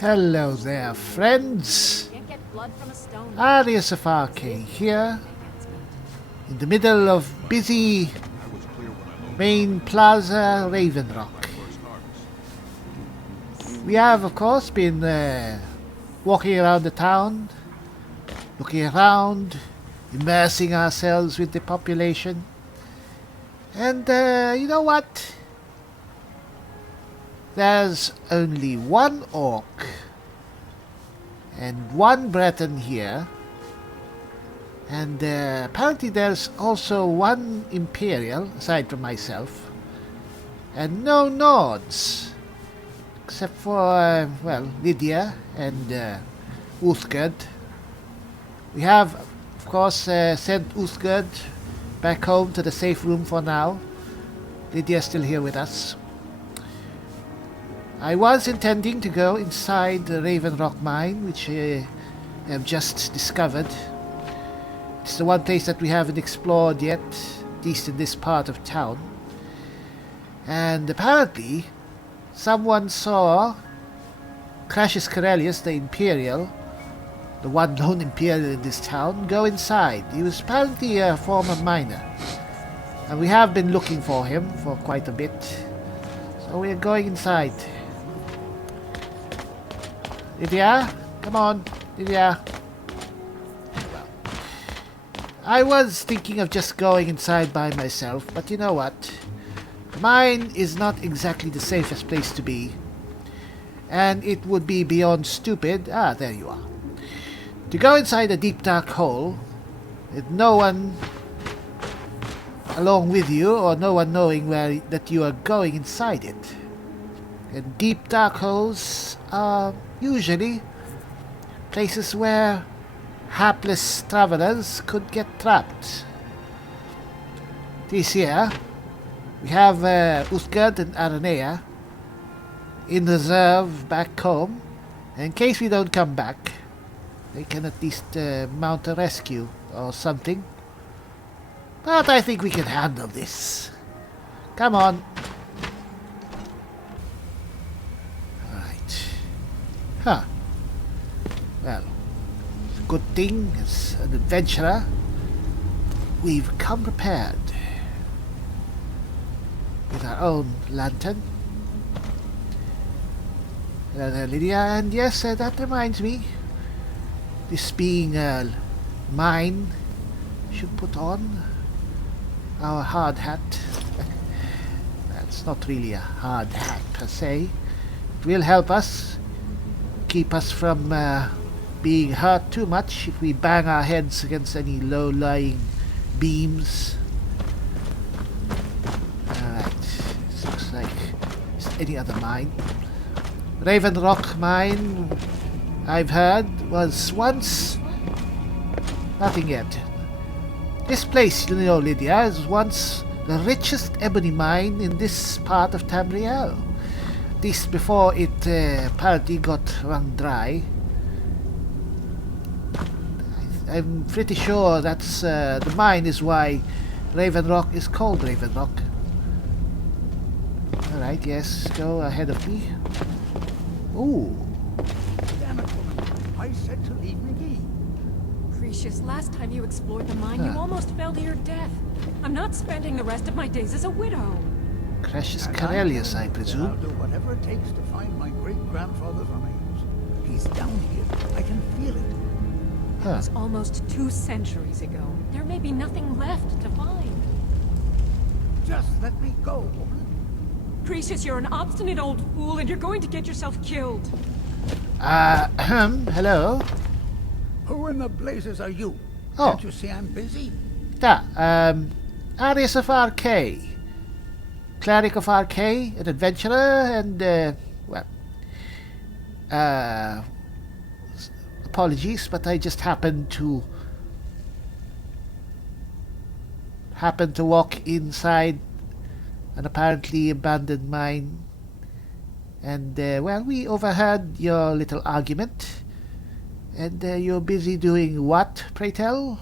Hello there, friends. Can't get blood from a stone. Aries Valorus here, in the middle of busy main plaza Raven Rock. We have, of course, been walking around the town, looking around, immersing ourselves with the population. And you know what? There's only one orc and one Breton here, and apparently there's also one Imperial, aside from myself, and no Nords, except for, well, Lydia and Uthgerd. We have, of course, sent Uthgerd back home to the safe room for now. Lydia's still here with us. I was intending to go inside the Raven Rock mine, which I have just discovered. It's the one place that we haven't explored yet, at least in this part of town. And apparently, someone saw Cassius Corellius, the Imperial, the one known Imperial in this town, go inside. He was apparently a former miner. And we have been looking for him for quite a bit. So we are going inside. Lydia, come on, Lydia. Well, I was thinking of just going inside by myself, but you know what? Mine is not exactly the safest place to be. And it would be beyond stupid, there you are, to go inside a deep dark hole with no one along with you or no one knowing that you are going inside it. And deep dark holes are usually places where hapless travelers could get trapped. This here, we have Uthgerd and Aranea in reserve back home. In case we don't come back, they can at least mount a rescue or something. But I think we can handle this. Come on. Huh. Well, it's a good thing as an adventurer we've come prepared with our own lantern. Hello there, Lydia, and yes, that reminds me, this being a mine, should put on our hard hat. That's not really a hard hat per se. It will help us, keep us from being hurt too much if we bang our heads against any low-lying beams. Alright, this looks like just any other mine. Raven Rock mine, I've heard, was once nothing yet. This place, you know, Lydia, is once the richest ebony mine in this part of Tamriel. This before it apparently got run dry. I'm pretty sure that's the mine is why Raven Rock is called Raven Rock. Alright, yes, go ahead of me. Ooh. Damn it, woman. I said to leave me be. Precious, last time you explored the mine, you almost fell to your death. I'm not spending the rest of my days as a widow. Cassius Corellius, I presume. I'll do whatever it takes to find my great-grandfather's remains. He's down here. I can feel it. It was almost 2 centuries ago. There may be nothing left to find. Just let me go, woman. Precious, you're an obstinate old fool and you're going to get yourself killed. Hello? Who in the blazes are you? Oh. Can't you see I'm busy? Aries of Arkay. Cleric of Arkay, an adventurer, and, well, apologies, but I just happened to walk inside an apparently abandoned mine, and, well, we overheard your little argument, and you're busy doing what, pray tell?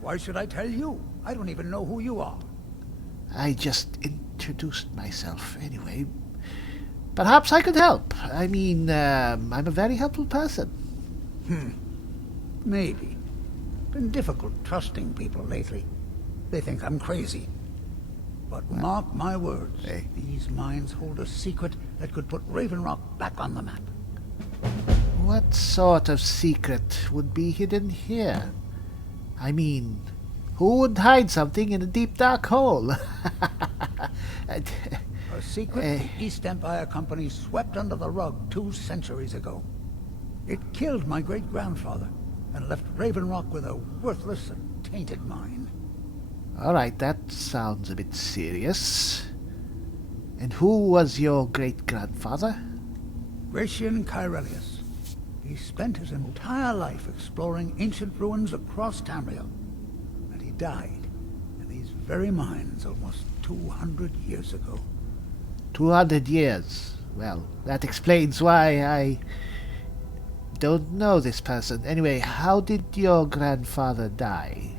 Why should I tell you? I don't even know who you are. I just introduced myself anyway. Perhaps I could help. I mean, I'm a very helpful person. Maybe. Been difficult trusting people lately. They think I'm crazy. But mark my words, these mines hold a secret that could put Raven Rock back on the map. What sort of secret would be hidden here? I mean, who would hide something in a deep dark hole? A secret the East Empire Company swept under the rug 2 centuries ago. It killed my great-grandfather and left Raven Rock with a worthless and tainted mine. Alright, that sounds a bit serious. And who was your great-grandfather? Gratian Kyrelius. He spent his entire life exploring ancient ruins across Tamriel. And he died in these very mines almost 200 years ago. 200 years. Well, that explains why I don't know this person. Anyway, how did your grandfather die?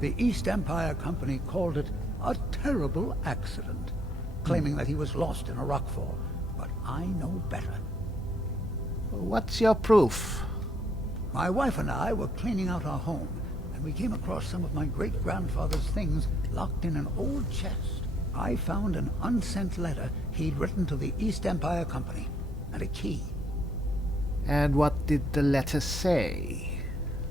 The East Empire Company called it a terrible accident, claiming that he was lost in a rockfall. But I know better. What's your proof? My wife and I were cleaning out our home, and we came across some of my great-grandfather's things locked in an old chest. I found an unsent letter he'd written to the East Empire Company, and a key. And what did the letter say?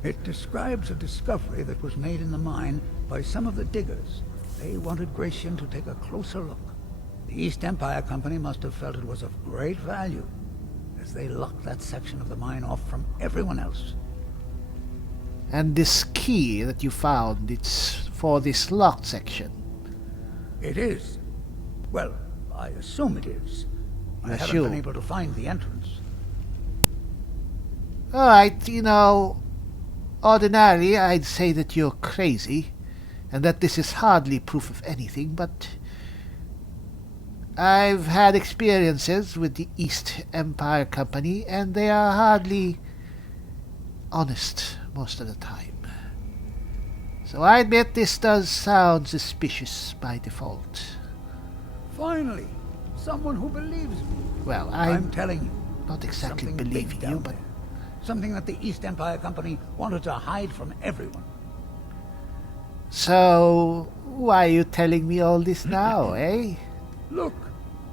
It describes a discovery that was made in the mine by some of the diggers. They wanted Gratian to take a closer look. The East Empire Company must have felt it was of great value, as they locked that section of the mine off from everyone else. And this key that you found, it's for this locked section? It is. Well, I assume it is. I haven't been able to find the entrance. Alright, you know, ordinarily I'd say that you're crazy, and that this is hardly proof of anything, but I've had experiences with the East Empire Company, and they are hardly honest most of the time. So I admit this does sound suspicious by default. Finally, someone who believes me. Well, I'm telling you, not exactly something believing big you, down but there. Something that the East Empire Company wanted to hide from everyone. so why are you telling me all this now, eh? Look,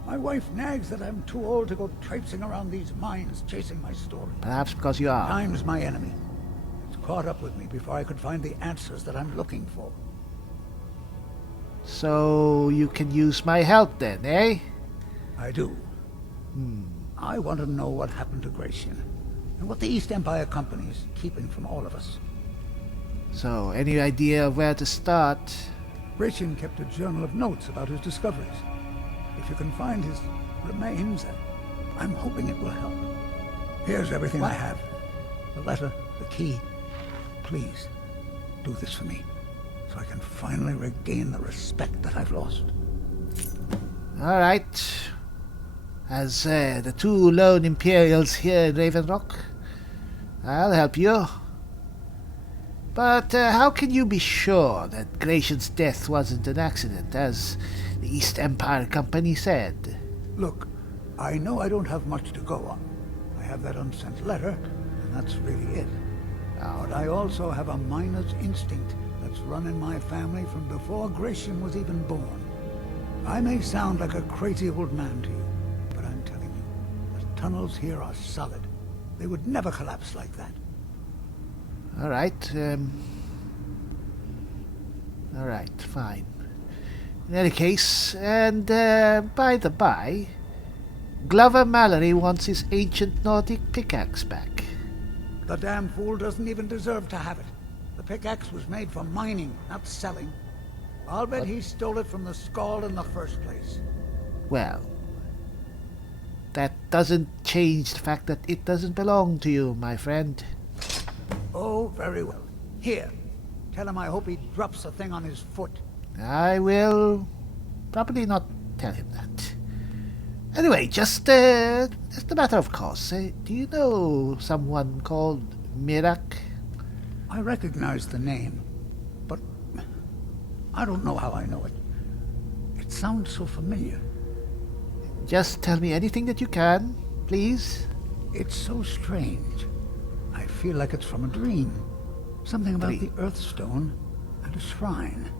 my wife nags that I'm too old to go traipsing around these mines chasing my story. Perhaps because you are. Time's my enemy. It's caught up with me before I could find the answers that I'm looking for. So you can use my help then, eh? I do. I want to know what happened to Gratian, and what the East Empire Company is keeping from all of us. So, any idea of where to start? Gratian kept a journal of notes about his discoveries. If you can find his remains, I'm hoping it will help. Here's everything I have. The letter, the key. Please, do this for me, so I can finally regain the respect that I've lost. Alright. As the two lone Imperials here in Raven Rock, I'll help you. But how can you be sure that Gratian's death wasn't an accident, as the East Empire Company said? Look, I know I don't have much to go on. I have that unsent letter, and that's really it. But I also have a miner's instinct that's run in my family from before Gratian was even born. I may sound like a crazy old man to you, but I'm telling you, the tunnels here are solid. They would never collapse like that. Alright, alright, fine. In any case, and by the by, Glover Mallory wants his ancient Nordic pickaxe back. The damn fool doesn't even deserve to have it. The pickaxe was made for mining, not selling. I'll bet he stole it from the Skald in the first place. Well, that doesn't change the fact that it doesn't belong to you, my friend. Oh, very well. Here, tell him I hope he drops the thing on his foot. I will probably not tell him that. Anyway, just a matter of course. Do you know someone called Mirak? I recognize the name, but I don't know how I know it. It sounds so familiar. Just tell me anything that you can, please. It's so strange. I feel like it's from a dream. Something about the Earthstone and a shrine.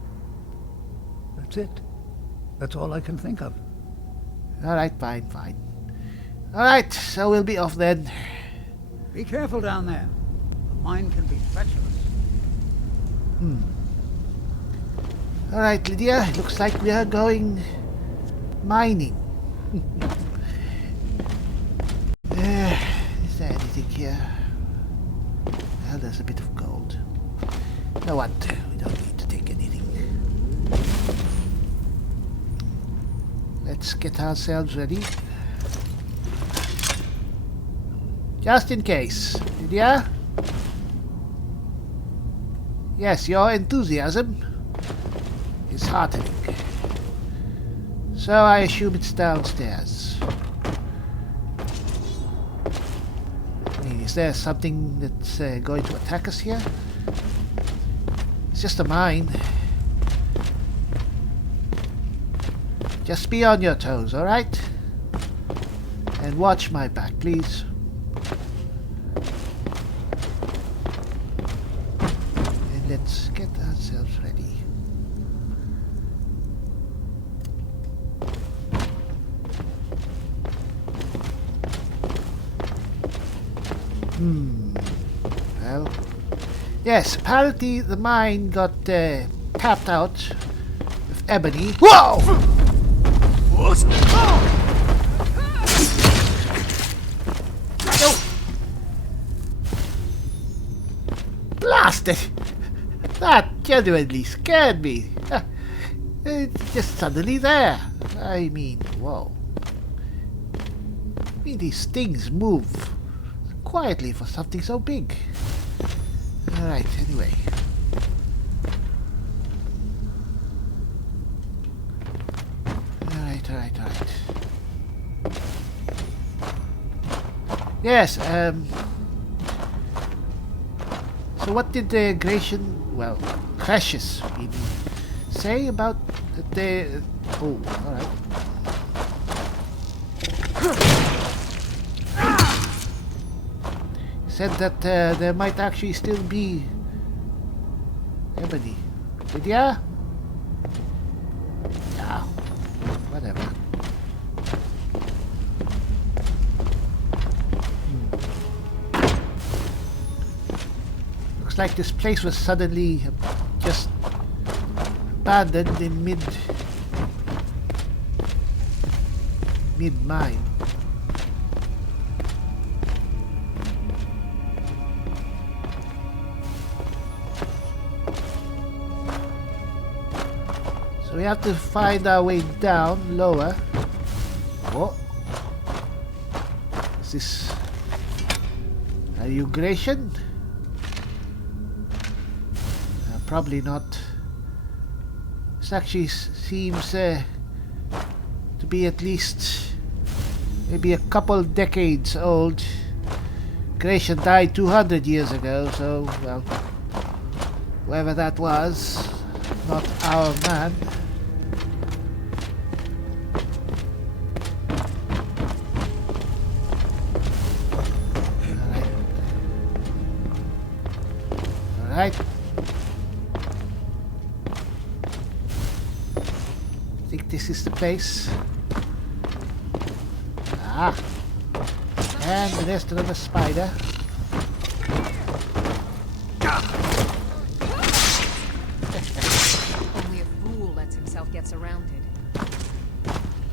That's it. That's all I can think of. Alright, fine. Alright, so we'll be off then. Be careful down there. The mine can be treacherous. Alright, Lydia, it looks like we are going mining. Is there anything here? Well, there's a bit of gold. You know what? We don't need to take anything. Let's get ourselves ready. Just in case. Lydia? Yes, your enthusiasm is heartening. So I assume it's downstairs. I mean, is there something that's going to attack us here? It's just a mine. Just be on your toes, alright? And watch my back, please. And let's get ourselves ready. Well, yes, apparently the mine got tapped out with ebony. Whoa! No! Blasted! That genuinely scared me. It's just suddenly there. I mean, whoa. I mean, these things move quietly for something so big. Alright, anyway. Alright. Yes, so what did the Precious maybe, say about the... Oh, alright. Said that there might actually still be ebony. Lydia? Yeah, whatever. Looks like this place was suddenly just abandoned in mid-mine. So we have to find our way down, lower. What? Is this a Ugration? Probably not. This actually seems to be at least maybe a couple decades old. Ugration died 200 years ago, so, well, whoever that was, not our man. Alright. I think this is the place. Ah. And the rest of the spider. Only a fool lets himself get surrounded.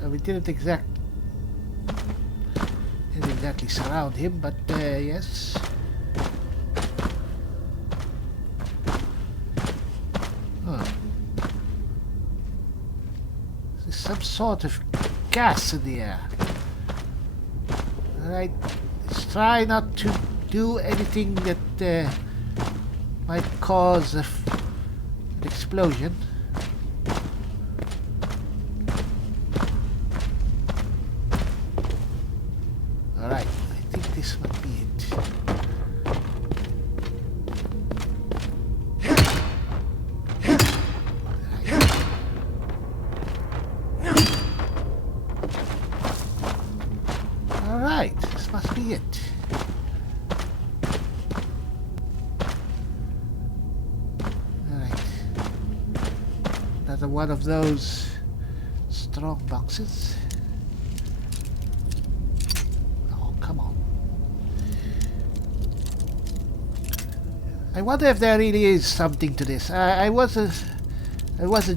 We didn't exactly surround him, but yes. Huh. There's some sort of gas in the air. Alright, let's try not to do anything that might cause an explosion. Alright, I think this might be it. see it. Alright. Another one of those strong boxes. Oh, come on. I wonder if there really is something to this. I wasn't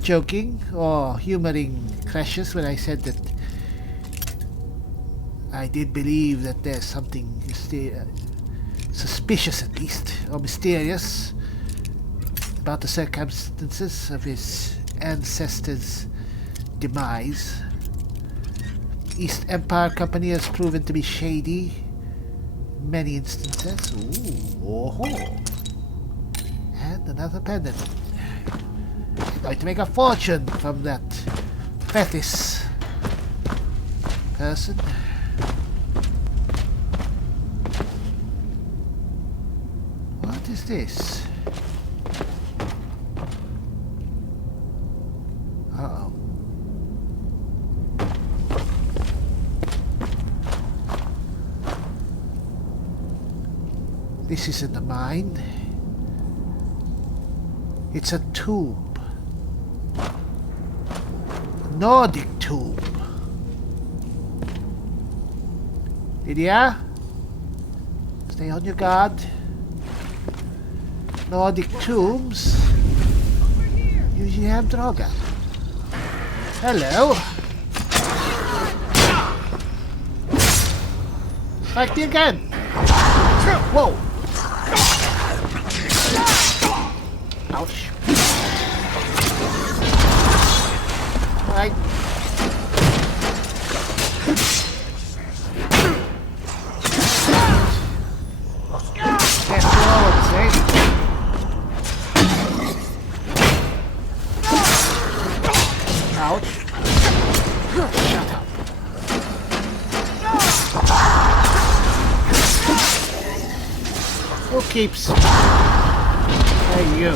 joking or humoring Crashes when I said that I did believe that there's something suspicious, at least, or mysterious about the circumstances of his ancestors' demise. East Empire Company has proven to be shady in many instances. Ooh, oh-ho. And another pendant. I'm going to make a fortune from that Fethis person. What is this? Uh-oh. This isn't a mine. It's a tomb. Nordic tomb. Lydia? Stay on your guard. Nordic tombs usually have Draga. Hello. Strike me again. Whoa. Ouch. Alright. That's all I'm saying. Ouch. Shut up. Who keeps? Hey, you.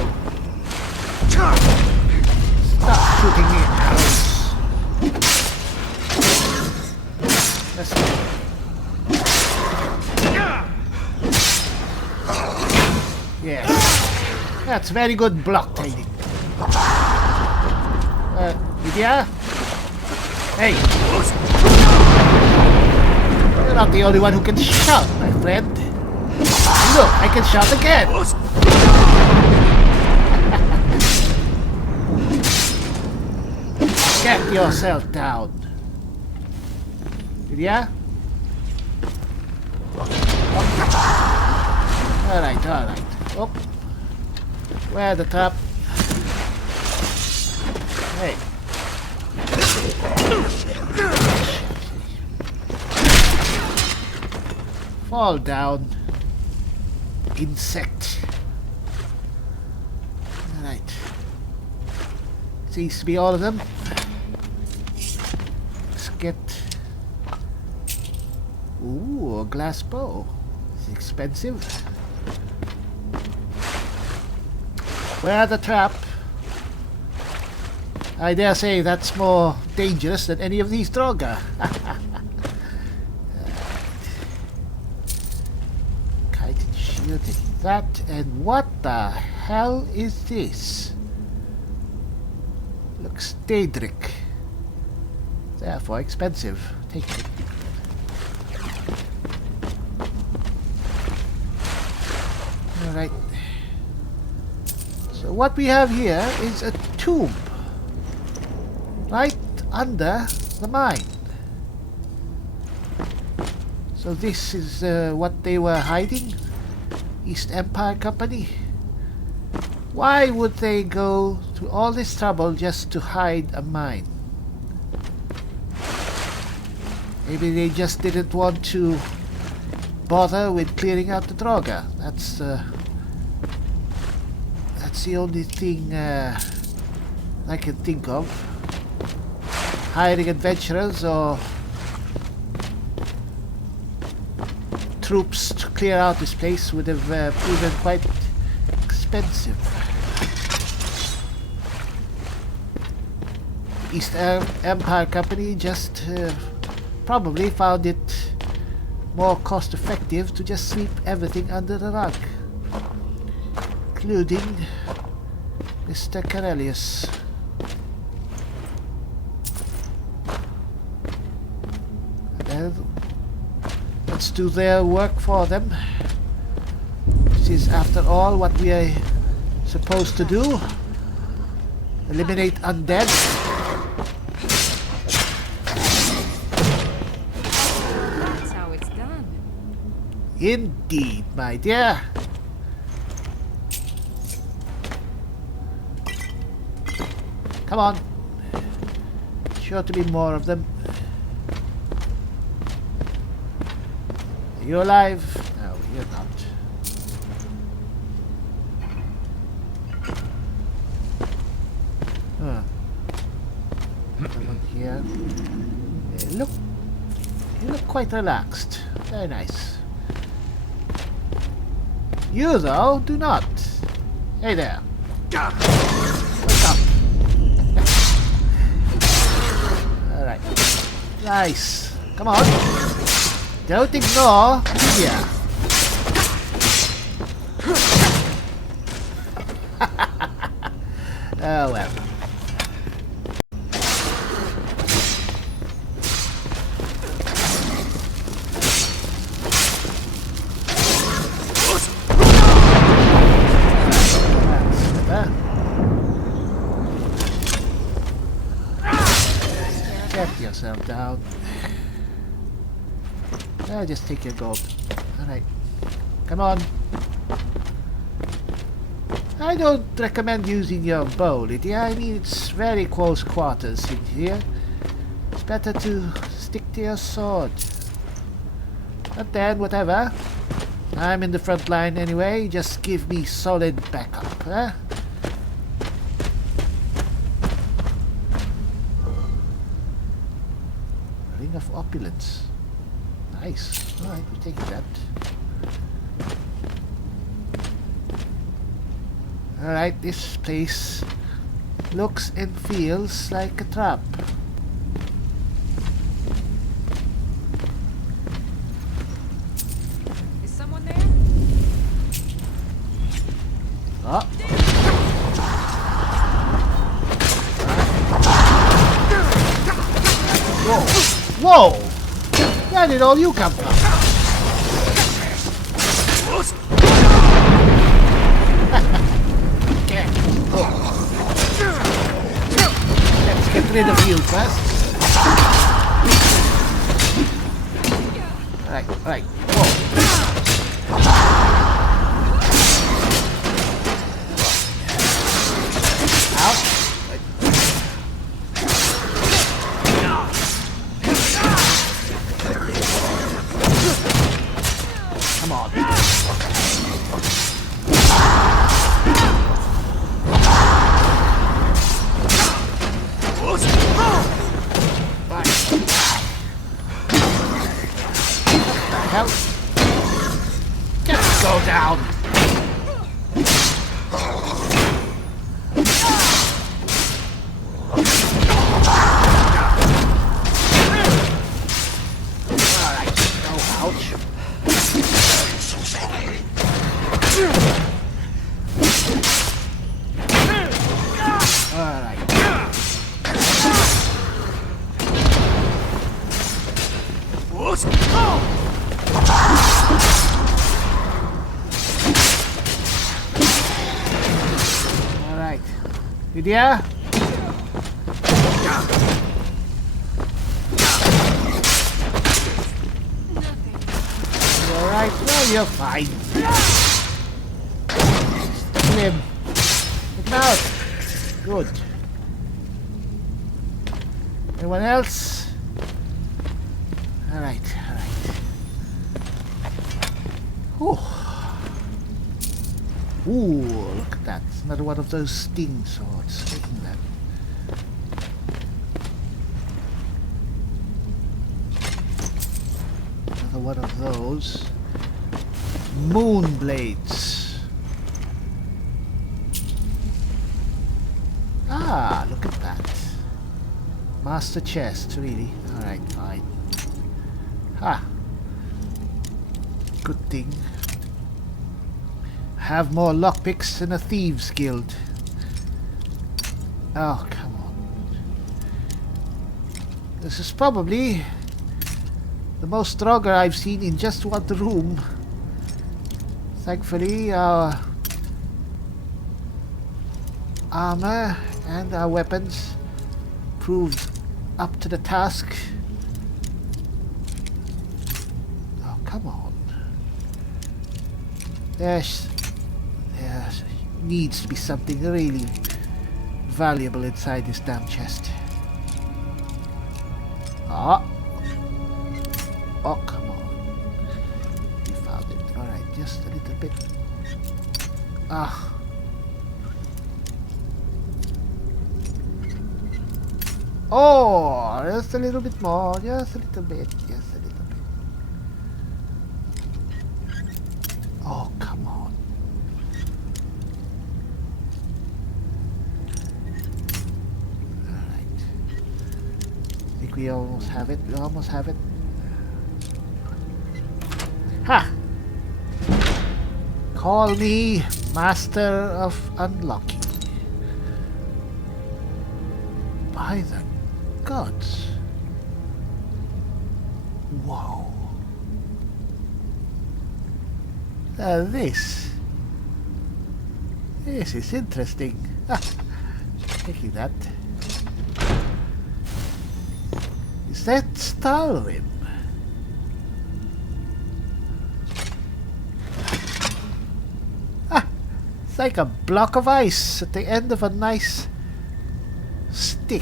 Stop shooting me arrows. Let's go. Yes. That's very good block trading. Lydia? Hey. You're not the only one who can shout, my friend. Look, I can shout again. Get yourself down. Lydia? Alright, alright. Oh. Where the trap? Hey. Fall down. Insect. Alright. Seems to be all of them. Let's get... Ooh, a glass bow. It's expensive. Where the trap? I dare say that's more dangerous than any of these Draga. Chitin shield, taking that. And what the hell is this? Looks Daedric. Therefore expensive. Take it. Alright. So what we have here is a tomb. Right under the mine. So this is what they were hiding? East Empire Company? Why would they go to all this trouble just to hide a mine? Maybe they just didn't want to bother with clearing out the Draga. That's the only thing I can think of. Hiring adventurers or troops to clear out this place would have proven quite expensive. East Empire Company just probably found it more cost effective to just sweep everything under the rug, including Mr. Karelius. Let's do their work for them. This is, after all, what we are supposed to do. Eliminate undead. That's how it's done. Indeed, my dear. Come on. Sure to be more of them. Are you alive? No, you're not. Someone here. You look quite relaxed. Very nice. You, though, do not. Hey there. Wake up. Alright. Nice. Come on. Don't ignore Lydia. Oh well. Get yourself down. Just take your gold. Alright. Come on. I don't recommend using your bow, Lydia. I mean, it's very close quarters in here. It's better to stick to your sword. But then, whatever. I'm in the front line anyway. Just give me solid backup, huh? Ring of Opulence. Nice. Alright, we'll take that. Alright, this place looks and feels like a trap. Is someone there? Oh. Whoa! Whoa! Where did all you come from? Okay. Let's get rid of you first. Alright. Whoa. Out. Come on. What the hell? Just go down. Alright. Oh, ouch. Alright. Alright. Lydia? You alright? Well, you're fine. Kill him. Take him out. Good. Anyone else? Alright. Ooh, look at that. Another one of those sting swords. Taking that. Another one of those. Moon blades. Ah, look at that. Master chest, really. Alright, fine. Ha! Good thing. Have more lockpicks than a thieves guild. Oh, come on. This is probably the most Draugr I've seen in just one room. Thankfully, our armor and our weapons proved up to the task. Oh, come on. There needs to be something really valuable inside this damn chest. Ah. Oh, come on. We found it. Alright, just a little bit. Ah. Oh, just a little bit more. Just a little bit. Just a little bit. Oh, come on. Alright. I think we almost have it. We almost have it. Ha! Call me Master of Unlocking. By the gods. Whoa. This is interesting. Ah, taking that. Is that Skyrim? Ah, it's like a block of ice at the end of a nice stick.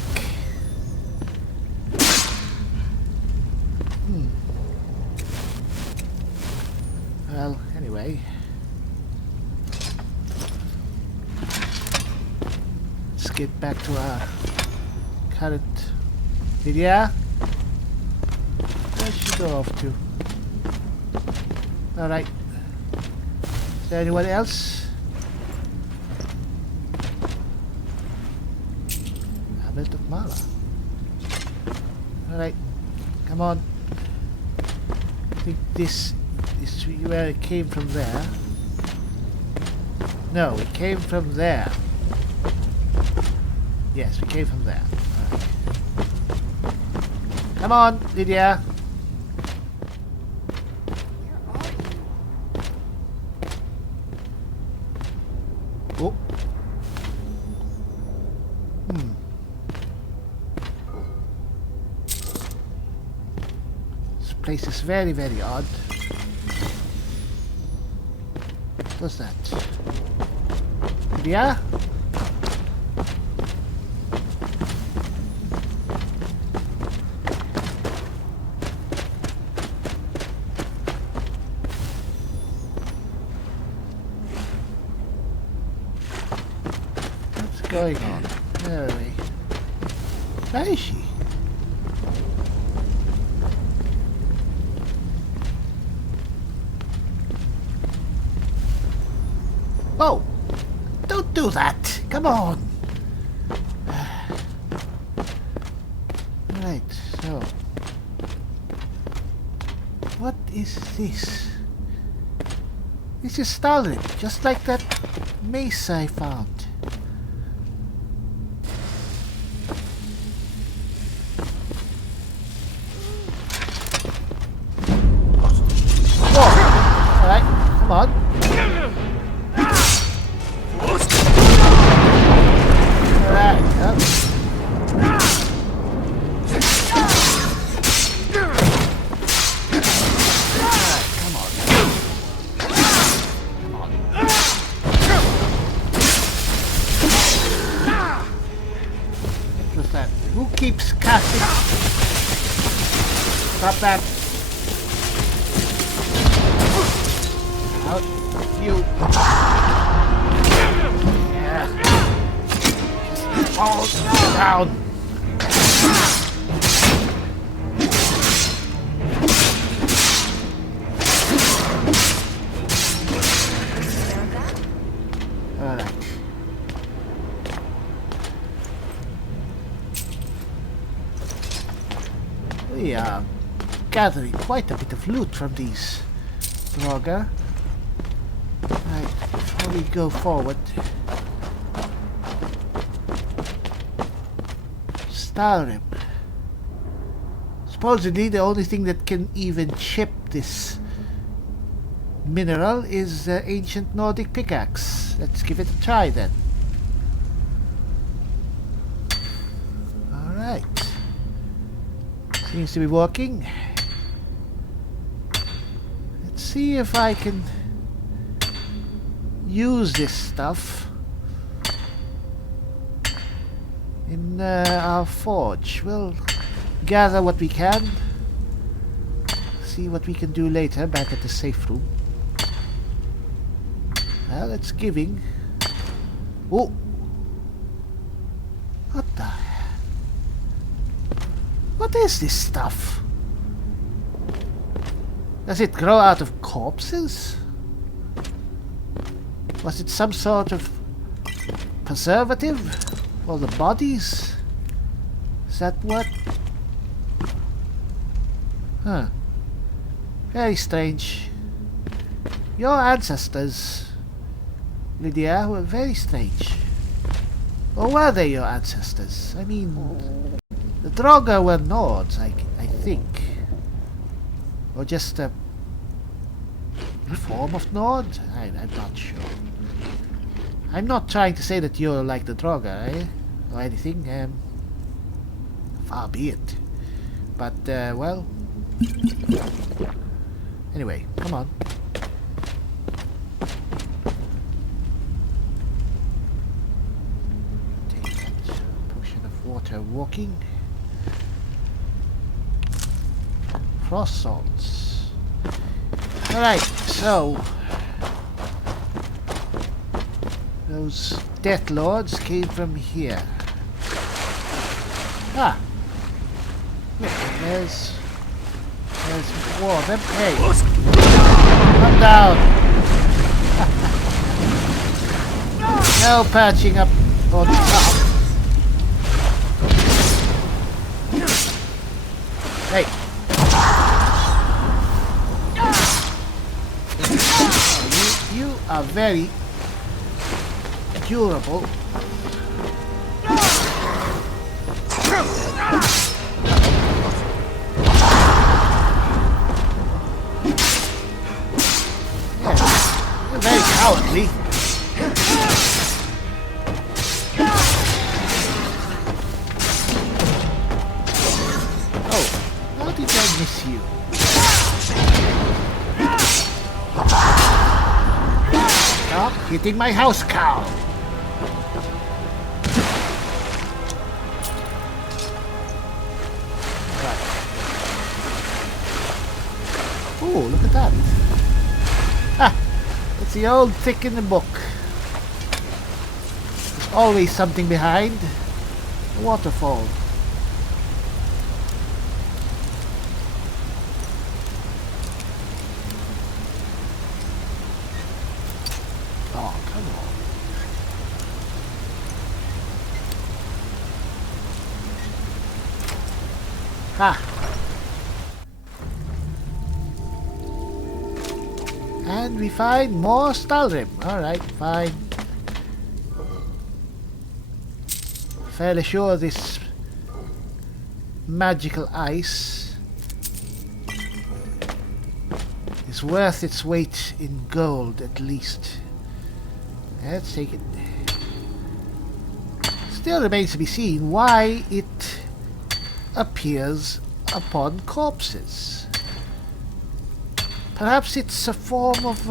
Well, anyway. Let's get back to our current video. Where should she go off to? Alright. Is there anyone else? Hamlet of Mala. Alright. Come on. I think this is where it came from there. No, it came from there. Yes, we came from there. Alright. Come on, Lydia. Oh. This place is very, very odd. What's that? Yeah? What's going on? Where are we? Where is she? Oh! Don't do that! Come on! Right, so... what is this? This is Stalin, just like that mace I found. Whoa! Alright, come on. Who keeps casting? Stop that. Out. You. Yeah. Just fall down. Alright. We are gathering quite a bit of loot from these Draugr. Right, before we go forward. Skyrim. Supposedly the only thing that can even chip this mineral is the ancient Nordic pickaxe. Let's give it a try then. Alright. Seems to be working. Let's see if I can use this stuff in our forge. We'll gather what we can, see what we can do later back at the safe room. Well, it's giving. Oh! What the? What is this stuff? Does it grow out of corpses? Was it some sort of preservative for the bodies? Is that what? Huh. Very strange. Your ancestors, Lydia, were very strange. Or were they your ancestors? I mean, the Draugr were Nords, I think. Or just a form of Nord? I'm not sure. I'm not trying to say that you're like the Draugr, eh? Or anything. Far be it. But, well... Anyway, come on. Take that potion of water walking. Frost salts. Alright, so... Those Death Lords came from here. Ah! There's more of them. Hey! Come down! No patching up on top. Hey! You are very durable. You're very cowardly. Oh, how did I miss you? Stop hitting my house cow. Oh, look at that. Ah, it's the old trick in the book. There's always something behind. A waterfall. Oh, come on. Ha! And we find more Skyrim. Alright, fine. Fairly sure this magical ice is worth its weight in gold, at least. Let's take it. Still remains to be seen why it appears upon corpses. Perhaps it's a form of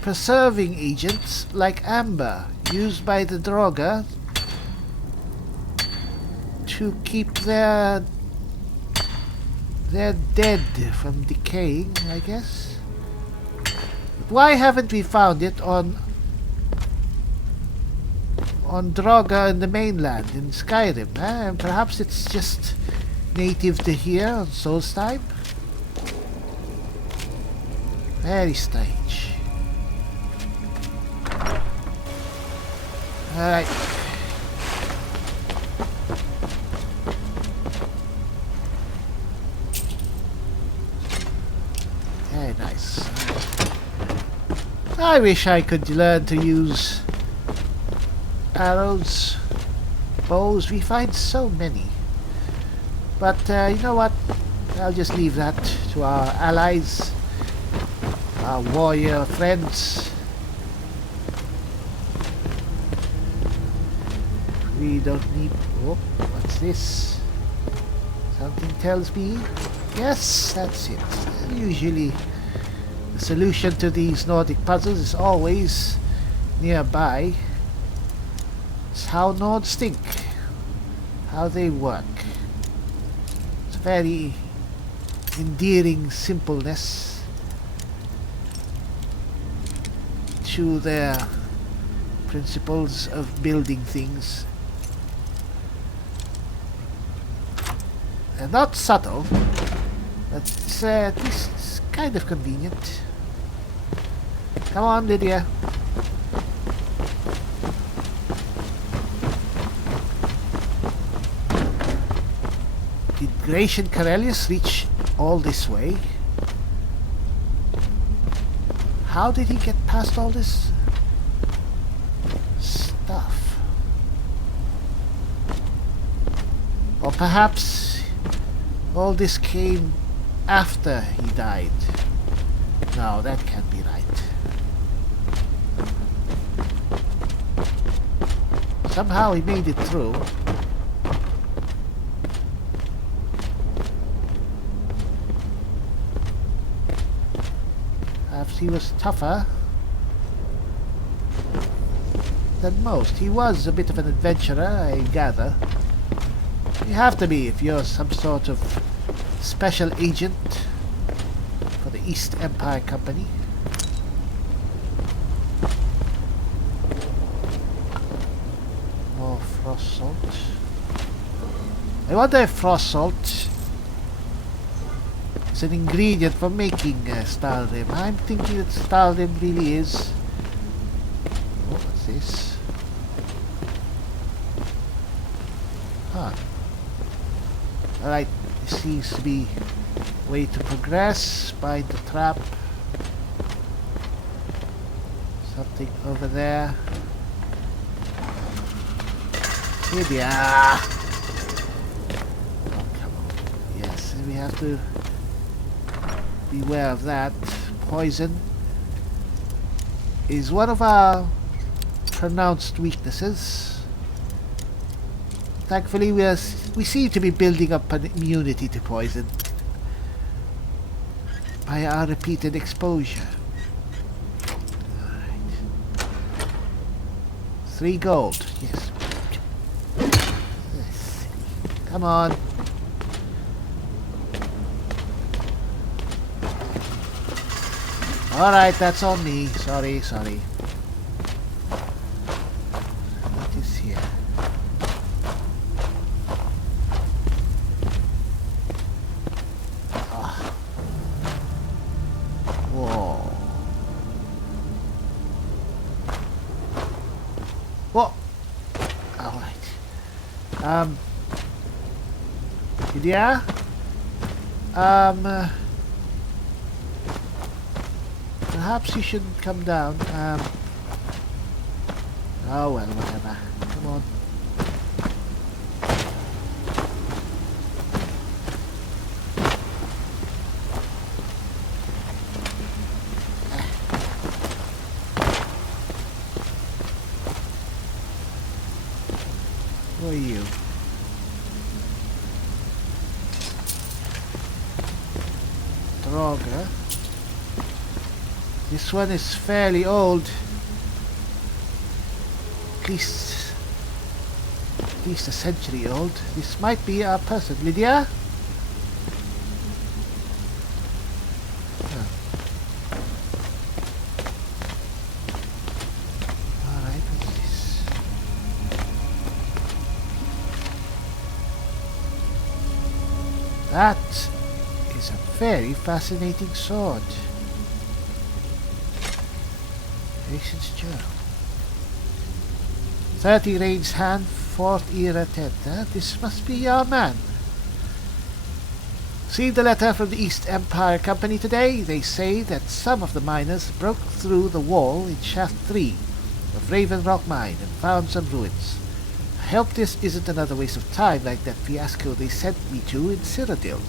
preserving agents like amber used by the Draugr to keep their dead from decaying, I guess. But why haven't we found it on Draugr in the mainland in Skyrim? Perhaps it's just native to here on Solstheim. Very strange. Alright. Very nice. I wish I could learn to use arrows, bows. We find so many. But you know what? I'll just leave that to our allies, our warrior friends. We don't need... Oh, what's this? Something tells me... Yes, that's it. Usually the solution to these Nordic puzzles is always nearby. It's how Nords think, how they work. It's very endearing simpleness to their principles of building things. They're not subtle, but it's at least kind of convenient. Come on, Lydia. Did Gratian Karelius reach all this way? How did he get past all this stuff? Or perhaps all this came after he died. No, that can't be right. Somehow he made it through. Perhaps he was tougher than most. He was a bit of an adventurer, I gather. You have to be if you're some sort of special agent for the East Empire Company. More frost salt. I wonder if frost salt is an ingredient for making Stalrim. I'm thinking that Stalrim really is. Oh, what's this? Huh. Alright, this seems to be a way to progress. Bind the trap. Something over there. Here we are. Oh, come on. Yes, we have to beware of that. Poison is one of our pronounced weaknesses. Thankfully, we seem to be building up an immunity to poison by our repeated exposure. Alright. 3 gold. Yes. Yes. Come on. Alright, that's on me. Sorry. What is here? Yeah? Perhaps you shouldn't come down. Oh well, whatever. Come on. Who are you? Droga. This one is fairly old. At least a century old. This might be our person. Lydia? Alright, what's this? That is a very fascinating sword. Patience Journal. 30 range hand, 4th era 10th. This must be your man. See the letter from the East Empire Company today? They say that some of the miners broke through the wall in Shaft 3 of Raven Rock Mine and found some ruins. I hope this isn't another waste of time like that fiasco they sent me to in Cyrodiil.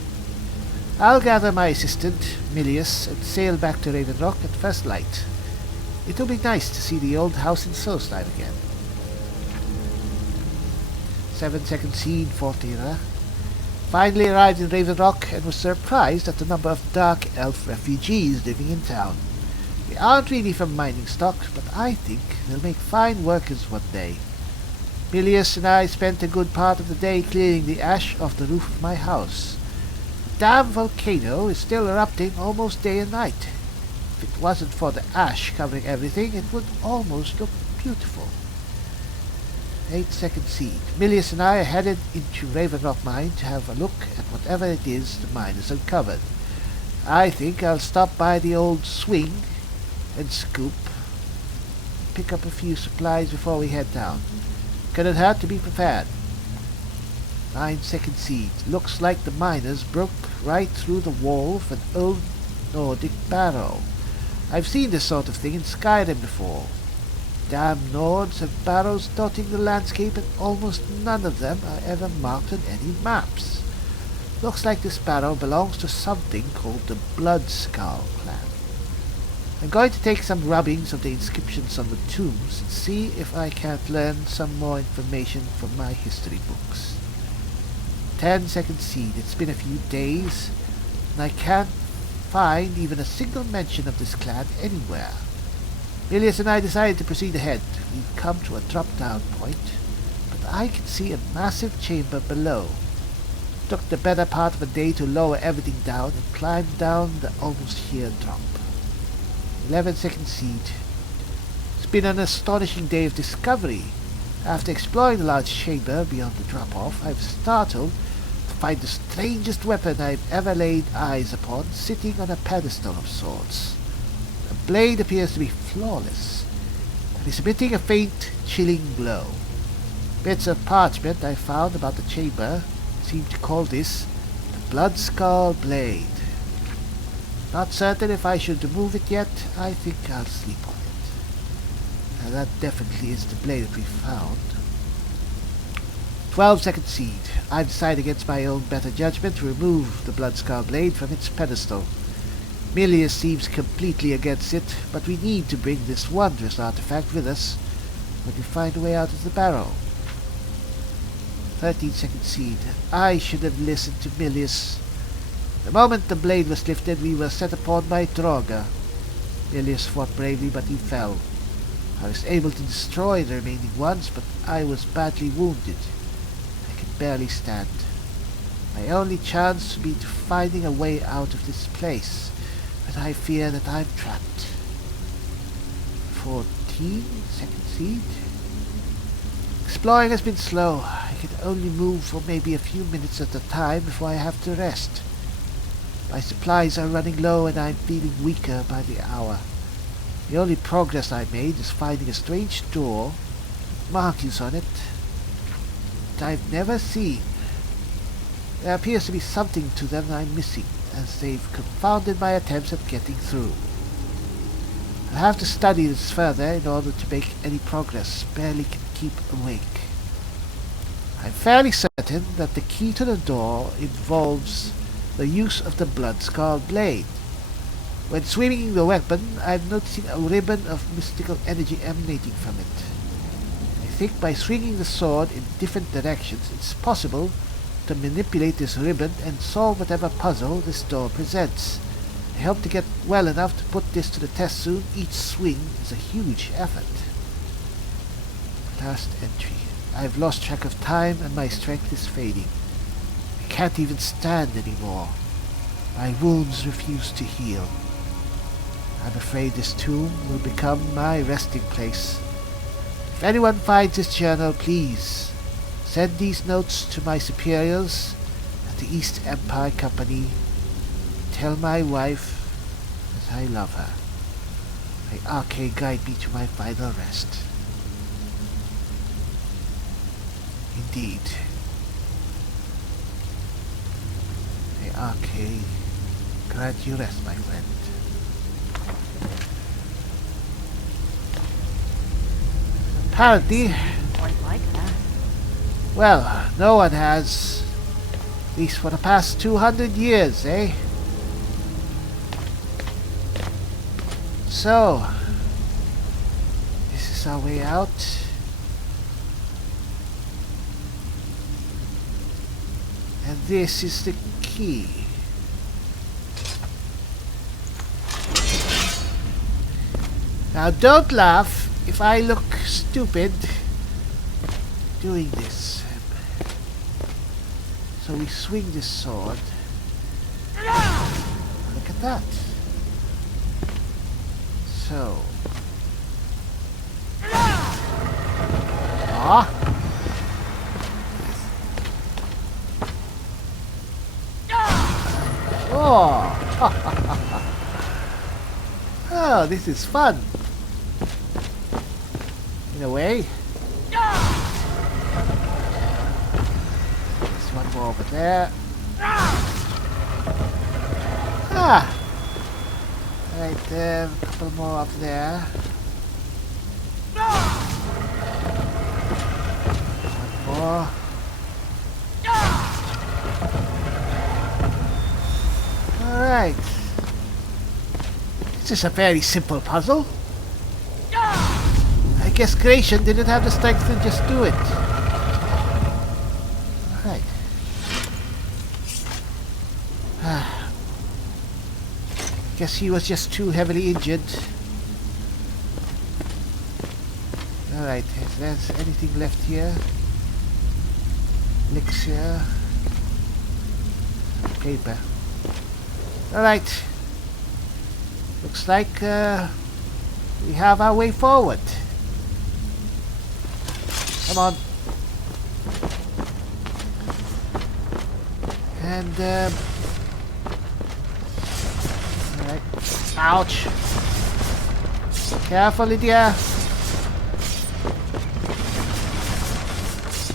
I'll gather my assistant, Milius, and sail back to Raven Rock at first light. It'll be nice to see the old house in Solstein again. 7-second scene, Fortira. Finally arrived in Raven Rock and was surprised at the number of Dark Elf refugees living in town. They aren't really from mining stock, but I think they'll make fine workers one day. Milius and I spent a good part of the day clearing the ash off the roof of my house. The damn volcano is still erupting almost day and night. If it wasn't for the ash covering everything, it would almost look beautiful. 8-second seed. Milius and I are headed into Raven Rock Mine to have a look at whatever it is the miners uncovered. I think I'll stop by the old swing and scoop, pick up a few supplies before we head down. Couldn't hurt to be prepared. 9-second seed. Looks like the miners broke right through the wall of an old Nordic barrow. I've seen this sort of thing in Skyrim before. Damn Nords have barrows dotting the landscape, and almost none of them are ever marked on any maps. Looks like this barrow belongs to something called the Bloodskull clan. I'm going to take some rubbings of the inscriptions on the tombs and see if I can't learn some more information from my history books. 10-second seed. It's been a few days, and I can't find even a single mention of this clan anywhere. Milius and I decided to proceed ahead. We've come to a drop-down point, but I can see a massive chamber below. It took the better part of a day to lower everything down and climb down the almost here drop. 11-second seed. It's been an astonishing day of discovery. After exploring the large chamber beyond the drop-off, I was startled to find the strangest weapon I've ever laid eyes upon sitting on a pedestal of sorts. The blade appears to be flawless, and is emitting a faint, chilling glow. Bits of parchment I found about the chamber seem to call this the Bloodskull blade. Not certain if I should remove it yet. I think I'll sleep on it. Now that definitely is the blade that we found. 12-second seed. I decide against my own better judgment to remove the Bloodskull blade from its pedestal. Milius seems completely against it, but we need to bring this wondrous artifact with us when we find a way out of the barrow. 13-second seed. I should have listened to Milius. The moment the blade was lifted, we were set upon by Draugr. Milius fought bravely, but he fell. I was able to destroy the remaining ones, but I was badly wounded. I could barely stand. My only chance would be to finding a way out of this place, but I fear that I'm trapped. 14-second seed. Exploring has been slow. I can only move for maybe a few minutes at a time before I have to rest. My supplies are running low and I'm feeling weaker by the hour. The only progress I made is finding a strange door with markings on it that I've never seen. There appears to be something to them I'm missing, as they've confounded my attempts at getting through. I'll have to study this further in order to make any progress. Barely can keep awake. I'm fairly certain that the key to the door involves the use of the Bloodskull blade. When swinging the weapon, I'm noticing a ribbon of mystical energy emanating from it. I think by swinging the sword in different directions, it's possible to manipulate this ribbon and solve whatever puzzle this door presents. I hope to get well enough to put this to the test soon. Each swing is a huge effort. Last entry. I've lost track of time and my strength is fading. I can't even stand anymore. My wounds refuse to heal. I'm afraid this tomb will become my resting place. If anyone finds this journal, please send these notes to my superiors at the East Empire Company. Tell my wife that I love her. May Arkay guide me to my final rest. Indeed. May Arkay. Grant you rest, my friend. Apparently, Quite like that. well, no one has. At least for the past 200 years, eh? So, this is our way out. And this is the key. Now don't laugh if I look stupid doing this. So we swing this sword. Look at that. So. Ah. Oh. Oh, this is fun. In a way. There's one more over there. Ah! Right there, a couple more up there. One more. Alright. This is a very simple puzzle. I guess Creation didn't have the strength to just do it. Alright. Guess he was just too heavily injured. Alright, if there's anything left here. Elixir. Paper. Alright. Looks like we have our way forward. Come on. And alright. Ouch. Careful, Lydia.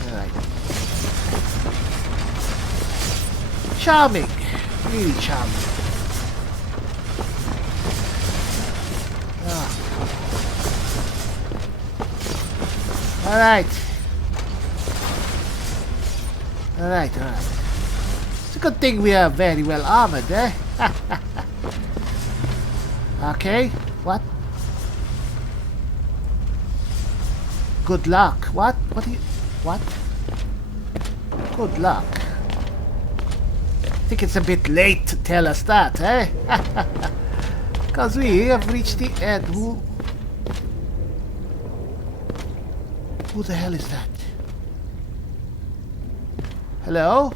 Alright. Charming. Really charming. Alright. Alright. It's a good thing we are very well armored, eh? Okay, what? Good luck. What? What? Good luck. I think it's a bit late to tell us that, eh? Because we have reached the end. Who the hell is that? Hello?